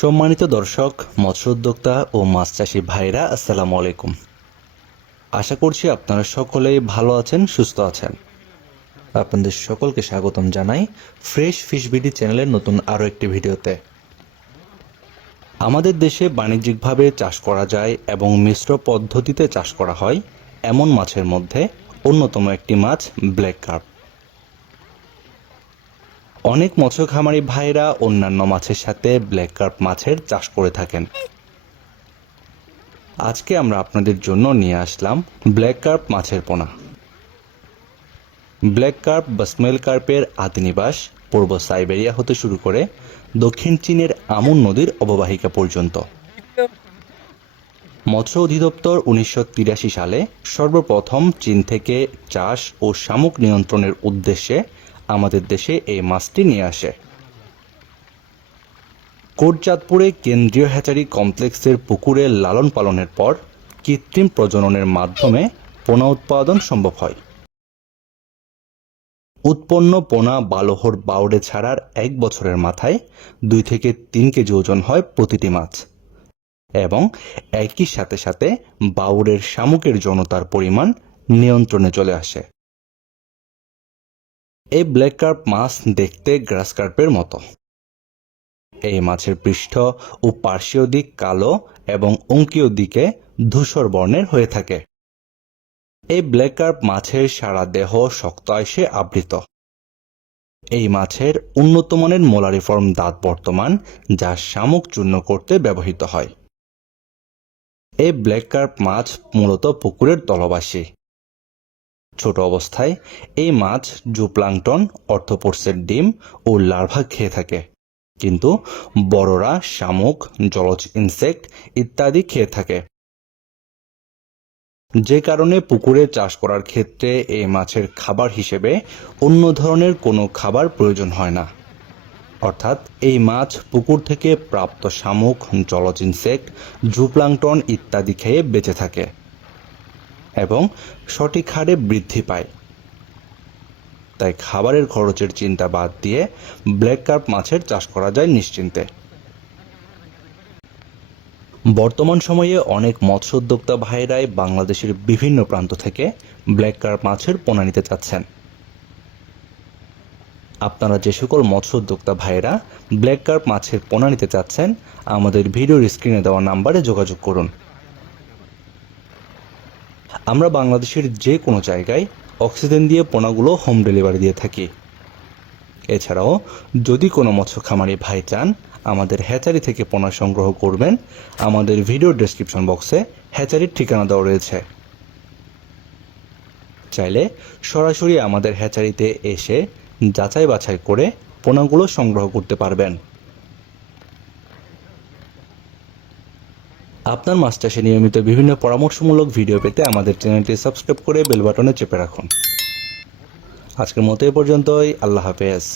সম্মানিত দর্শক, মৎস্য উদ্যোক্তা ও মাছ চাষী ভাইরা, আসসালামু আলাইকুম। আশা করছি আপনারা সকলেই ভালো আছেন, সুস্থ আছেন। আপনাদের সকলকে স্বাগতম জানাই ফ্রেশ ফিশ বিডি চ্যানেলের নতুন আরও একটি ভিডিওতে। আমাদের দেশে বাণিজ্যিকভাবে চাষ করা যায় এবং মিশ্র পদ্ধতিতে চাষ করা হয় এমন মাছের মধ্যে অন্যতম একটি মাছ ব্ল্যাক কার্প। অনেক মৎস্য খামারি ভাইরা অন্যান্য মাছের সাথে ব্ল্যাক কার্প মাছের চাষ করে থাকেন। আজকে আমরা আপনাদের জন্য নিয়ে আসলাম ব্ল্যাক কার্প মাছের পোনা। ব্ল্যাক কার্প বা স্মেল কার্পের আদি নিবাস পূর্ব সাইবেরিয়া হতে শুরু করে দক্ষিণ চীনের আমুন নদীর অববাহিকা পর্যন্ত। মৎস্য অধিদপ্তর 1983 সালে সর্বপ্রথম চীন থেকে চাষ ও শামুক নিয়ন্ত্রণের উদ্দেশ্যে আমাদের দেশে এই মাছটি নিয়ে আসে। কোটচাঁদপুরে কেন্দ্রীয় হ্যাচারি কমপ্লেক্সের পুকুরে লালন পালনের পর কৃত্রিম প্রজননের মাধ্যমে পোনা উৎপাদন সম্ভব হয়। উৎপন্ন পোনা বালহর বাউড়ে ছাড়ার 1 বছরের মাথায় 2 থেকে 3 কেজি ওজন হয় প্রতিটি মাছ, এবং একই সাথে সাথে বাউড়ের শামুকের যৌনতার পরিমাণ নিয়ন্ত্রণে চলে আসে। এই ব্ল্যাক কার্প মাছ দেখতে গ্রাস কার্পের মতো। এই মাছের পৃষ্ঠ ও পার্শ্বীয় দিক কালো এবং অঙ্কীয় দিকে ধূসর বর্ণের হয়ে থাকে। এই ব্ল্যাক কার্প মাছের সারা দেহ শক্ত আঁশে আবৃত। এই মাছের উন্নত মানের মোলারিফর্ম দাঁত বর্তমান, যা শামুক চূর্ণ করতে ব্যবহৃত হয়। এই ব্ল্যাক কার্প মাছ মূলত পুকুরের তলবাসী। ছোট অবস্থায় এই মাছ জুপ্লাঙ্কটন, অর্থোপোডসের ডিম ও লার্ভা খেয়ে থাকে, কিন্তু বড়রা শামুক, জলজ ইনসেক্ট ইত্যাদি খেয়ে থাকে। যে কারণে পুকুরে চাষ করার ক্ষেত্রে এই মাছের খাবার হিসেবে অন্য ধরনের কোনো খাবার প্রয়োজন হয় না। অর্থাৎ এই মাছ পুকুর থেকে প্রাপ্ত শামুক, জলজ ইনসেক্ট, জুপ্লাঙ্কটন ইত্যাদি খেয়ে বেঁচে থাকে এবং সঠিক হারে বৃদ্ধি পায়। তাই খাবারের খরচের চিন্তা বাদ দিয়ে ব্ল্যাক কার্প মাছের চাষ করা যায় নিশ্চিন্তে। বর্তমান সময়ে অনেক মৎস্য উদ্যোক্তা ভাইরাই বাংলাদেশের বিভিন্ন প্রান্ত থেকে ব্ল্যাক কার্প মাছের পোনা নিতে চাচ্ছেন। আপনারা যে সকল মৎস্য উদ্যোক্তা ভাইরা ব্ল্যাক কার্প মাছের পোনা নিতে চাচ্ছেন, আমাদের ভিডিওর স্ক্রিনে দেওয়া নাম্বারে যোগাযোগ করুন। আমরা বাংলাদেশের যে কোনো জায়গায় অক্সিজেন দিয়ে পোনাগুলো হোম ডেলিভারি দিয়ে থাকি। এছাড়াও যদি কোনো মৎস্য খামারি ভাই চান আমাদের হ্যাচারি থেকে পোনা সংগ্রহ করবেন, আমাদের ভিডিও ডেসক্রিপশন বক্সে হ্যাচারির ঠিকানা দেওয়া রয়েছে। চাইলে সরাসরি আমাদের হ্যাচারিতে এসে যাচাই বাছাই করে পোনাগুলো সংগ্রহ করতে পারবেন। আপনার মাছ চাষে নিয়মিত বিভিন্ন পরামর্শমূলক ভিডিও পেতে আমাদের চ্যানেলটি সাবস্ক্রাইব করে বেল বাটনে চেপে রাখুন। আজকের মতো এ পর্যন্তই। আল্লাহ হাফেজ।